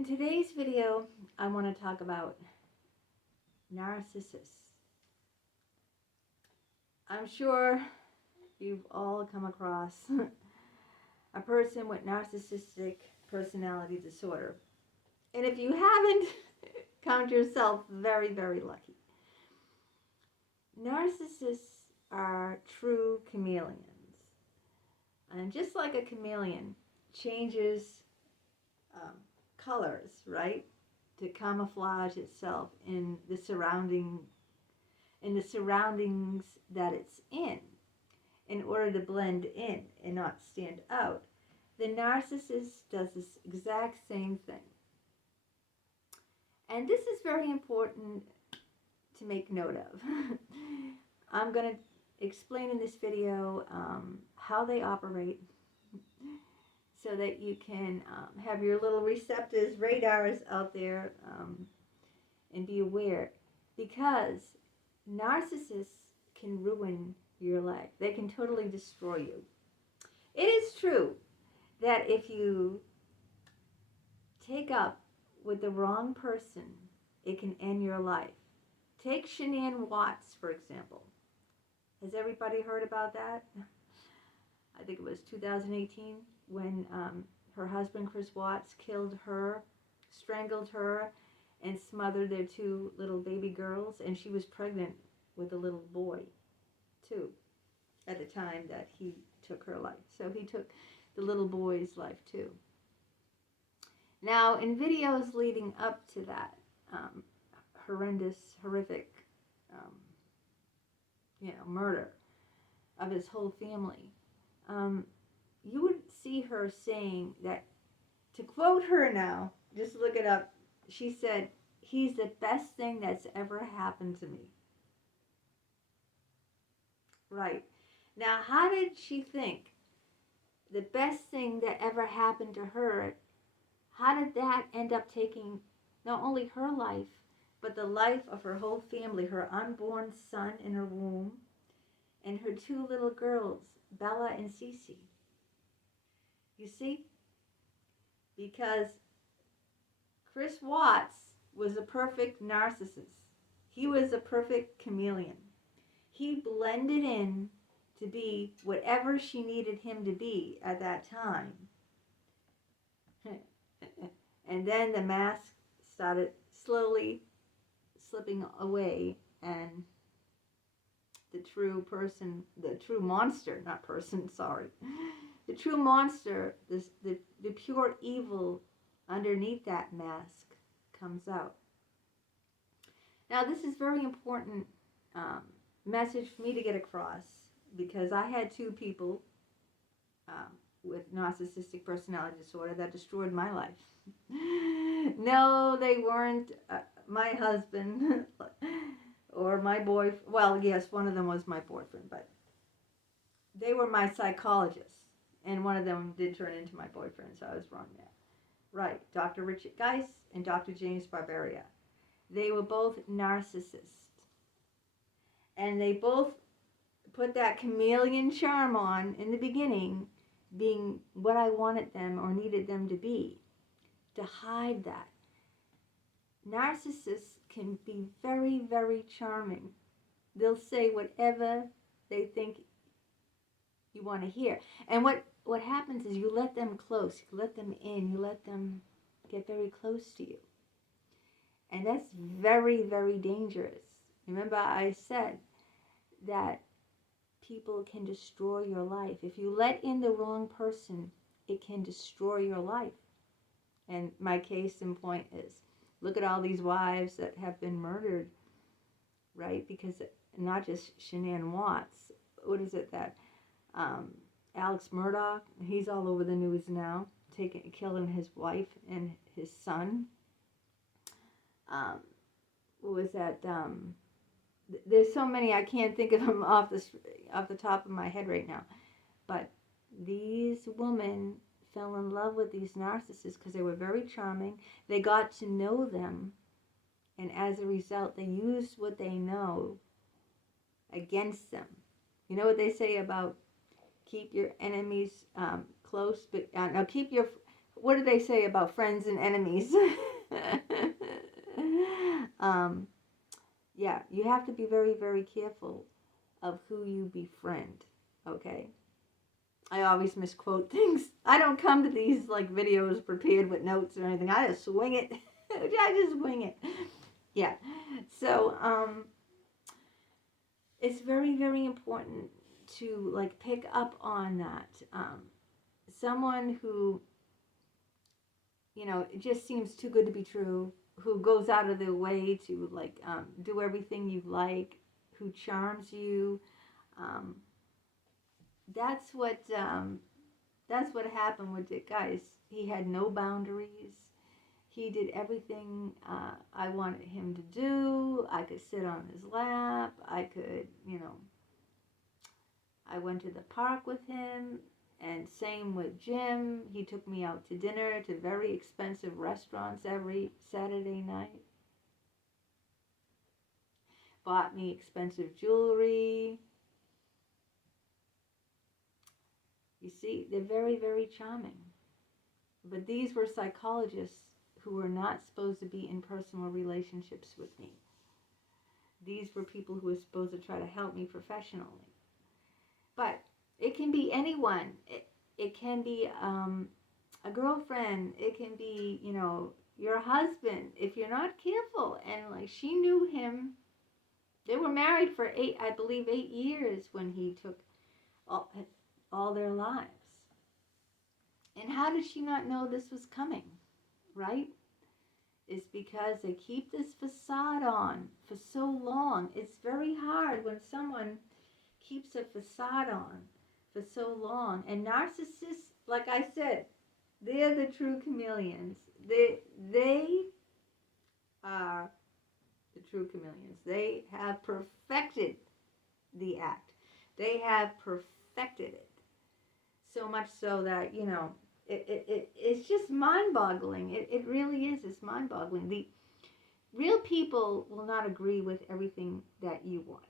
In today's video, I want to talk about narcissists. I'm sure you've all come across a person with narcissistic personality disorder. And if you haven't, count yourself very, very lucky. Narcissists are true chameleons. And just like a chameleon changes colors, right? To camouflage itself in the surroundings that it's in order to blend in and not stand out. The narcissist does this exact same thing. And this is very important to make note of. I'm going to explain in this video how they operate so that you can have your little receptors, radars out there and be aware. Because narcissists can ruin your life. They can totally destroy you. It is true that if you take up with the wrong person, it can end your life. Take Shanann Watts, for example. Has everybody heard about that? I think it was 2018 when her husband, Chris Watts, killed her, strangled her, and smothered their two little baby girls. And she was pregnant with a little boy, too, at the time that he took her life. So he took the little boy's life, too. Now, in videos leading up to that horrific, murder of his whole family, you would see her saying that, to quote her now, just look it up, she said, "He's the best thing that's ever happened to me." Right. Now, how did she think the best thing that ever happened to her, how did that end up taking not only her life, but the life of her whole family, her unborn son in her womb, and her two little girls, Bella and Cece? You see? Because Chris Watts was a perfect narcissist. He was a perfect chameleon. He blended in to be whatever she needed him to be at that time. And then the mask started slowly slipping away, and the true monster, not person, sorry. The true monster, the pure evil underneath that mask comes out. Now, this is very important message for me to get across, because I had two people with narcissistic personality disorder that destroyed my life. No, they weren't my husband or my boyfriend. Well, yes, one of them was my boyfriend, but they were my psychologists, and one of them did turn into my boyfriend, so I was wrong there. Right, Dr. Richard Geis and Dr. James Barbaria. They were both narcissists. And they both put that chameleon charm on in the beginning, being what I wanted them or needed them to be, to hide that. Narcissists can be very, very charming. They'll say whatever they think you want to hear. And what happens is you let them close, you let them in, you let them get very close to you. And that's very, very dangerous. Remember, I said that people can destroy your life. If you let in the wrong person, it can destroy your life. And my case in point is, look at all these wives that have been murdered, right? Because not just Shanann Watts. What is it that Alex Murdaugh, he's all over the news now, killing his wife and his son. What was that? There's so many, I can't think of them off the top of my head right now. But these women fell in love with these narcissists because they were very charming. They got to know them, and as a result, they used what they know against them. You know what they say about keep your enemies close, but now keep your what do they say about friends and enemies? um, yeah, you have to be very, very careful of who you befriend, okay? I always misquote things. I don't come to these like videos prepared with notes or anything. I just swing it. I just wing it. Yeah. So, it's very, very important to like pick up on that. Someone who, it just seems too good to be true, who goes out of their way to like do everything you like, who charms you. Um, that's what happened with Dick Geis. He had no boundaries. He did everything I wanted him to do. I could sit on his lap. I could, I went to the park with him, and same with Jim. He took me out to dinner to very expensive restaurants every Saturday night. Bought me expensive jewelry. You see, they're very, very charming. But these were psychologists who were not supposed to be in personal relationships with me. These were people who were supposed to try to help me professionally. But it can be anyone. It can be a girlfriend. It can be, your husband. If you're not careful. And like she knew him. They were married for 8 years when he took all their lives. And how did she not know this was coming? Right? It's because they keep this facade on for so long. It's very hard when someone keeps a facade on for so long. And narcissists, like I said, they're the true chameleons. They are the true chameleons. They have perfected the act. They have perfected it. So much so that, it's just mind-boggling. It really is. It's mind-boggling. The real people will not agree with everything that you want.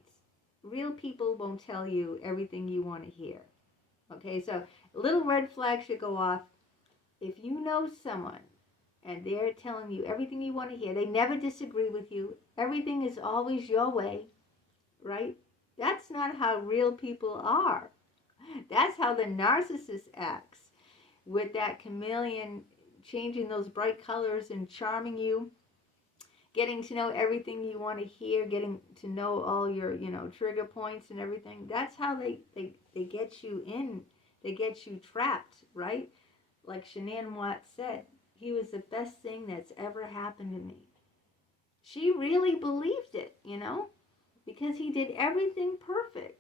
Real people won't tell you everything you want to hear. Okay, so a little red flag should go off. If you know someone and they're telling you everything you want to hear, they never disagree with you, everything is always your way, right? That's not how real people are. That's how the narcissist acts, with that chameleon changing those bright colors and charming you, getting to know everything you want to hear, getting to know all your, trigger points and everything. That's how they get you in. They get you trapped, right? Like Shanann Watts said, he was the best thing that's ever happened to me. She really believed it, because he did everything perfect.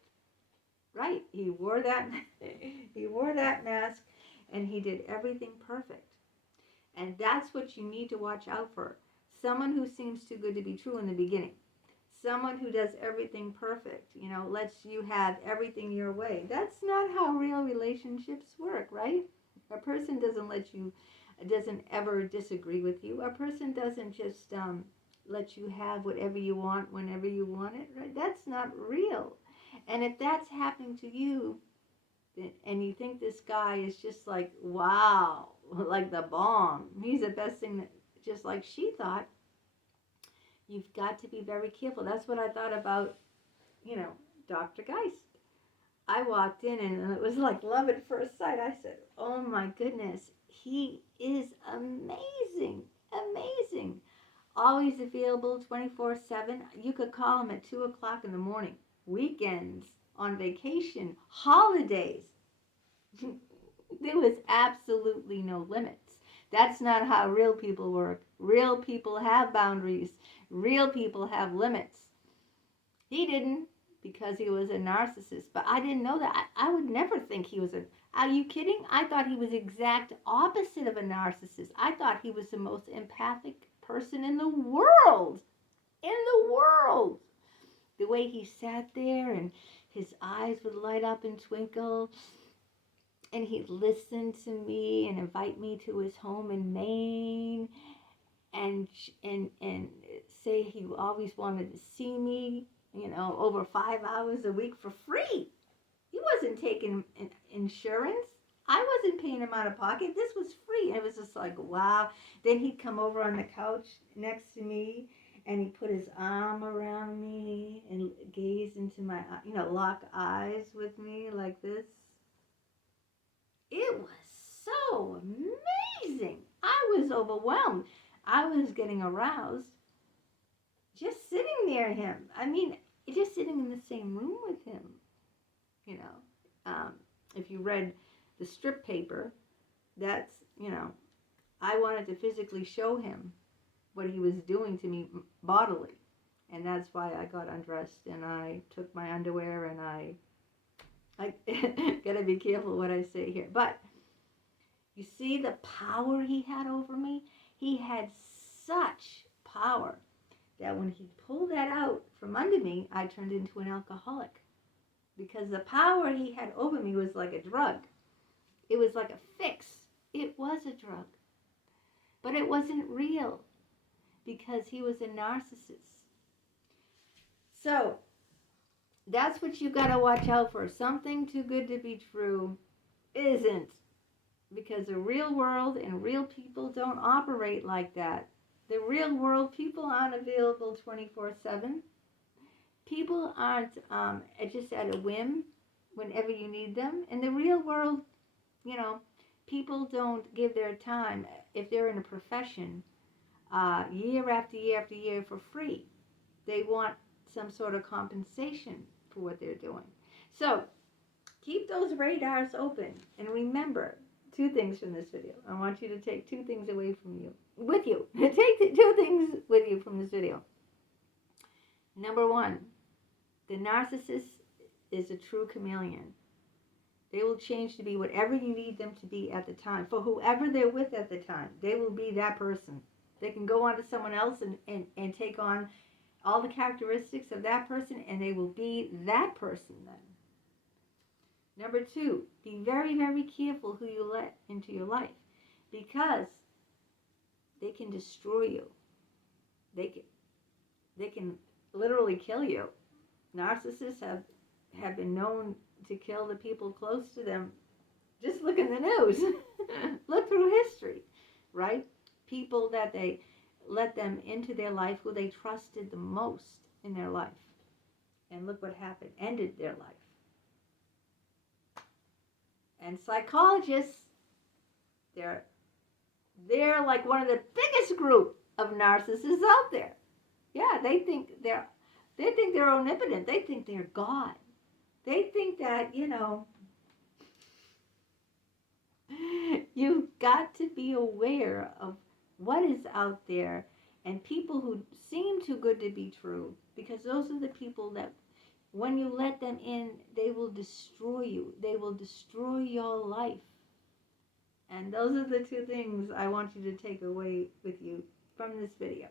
Right? He wore that mask, and he did everything perfect. And that's what you need to watch out for. Someone who seems too good to be true in the beginning. Someone who does everything perfect, lets you have everything your way. That's not how real relationships work, right? A person doesn't ever disagree with you. A person doesn't just let you have whatever you want whenever you want it, right? That's not real. And if that's happening to you, and you think this guy is just like, wow, like the bomb, he's the best thing, just like she thought, you've got to be very careful. That's what I thought about, Dr. Geist. I walked in and it was like love at first sight. I said, oh my goodness, he is amazing, amazing. Always available 24/7. You could call him at 2 o'clock in the morning. Weekends, on vacation, holidays. There was absolutely no limits. That's not how real people work. Real people have boundaries. Real people have limits. He didn't, because he was a narcissist. But I didn't know that. I would never think he was Are you kidding? I thought he was the exact opposite of a narcissist. I thought he was the most empathic person in the world. In the world. The way he sat there and his eyes would light up and twinkle, and he'd listen to me and invite me to his home in Maine, and say he always wanted to see me, over 5 hours a week for free. He wasn't taking insurance. I wasn't paying him out of pocket. This was free. And it was just like, wow. Then he'd come over on the couch next to me and he put his arm around me and gaze into my, lock eyes with me like this. It was so amazing. I was overwhelmed. I was getting aroused just sitting near him. I mean, just sitting in the same room with him. If you read the strip paper, that's, I wanted to physically show him what he was doing to me bodily. And that's why I got undressed and I took my underwear and I gotta be careful what I say here. But you see the power he had over me? He had such power that when he pulled that out from under me, I turned into an alcoholic. Because the power he had over me was like a drug. It was like a fix. It was a drug. But it wasn't real because he was a narcissist. So that's what you got to watch out for. Something too good to be true isn't. Because the real world and real people don't operate like that. The real world, people aren't available 24/7. People aren't just at a whim whenever you need them. In the real world, people don't give their time, if they're in a profession, year after year after year for free. They want some sort of compensation for what they're doing. So keep those radars open. And remember, 2 things from this video. I want you to take 2 things away from you. With you. Take 2 things with you from this video. Number 1, the narcissist is a true chameleon. They will change to be whatever you need them to be at the time. For whoever they're with at the time, they will be that person. They can go on to someone else and take on all the characteristics of that person, and they will be that person then. Number 2, be very, very careful who you let into your life, because they can destroy you. They can literally kill you. Narcissists have been known to kill the people close to them. Just look in the news. Look through history, right? People that they let them into their life, who they trusted the most in their life. And look what happened. Ended their life. And psychologists, they're like one of the biggest group of narcissists out there. Yeah, they think they're omnipotent. They think they're God. They think that, you've got to be aware of what is out there and people who seem too good to be true, because those are the people that when you let them in, they will destroy you. They will destroy your life. And those are the 2 things I want you to take away with you from this video.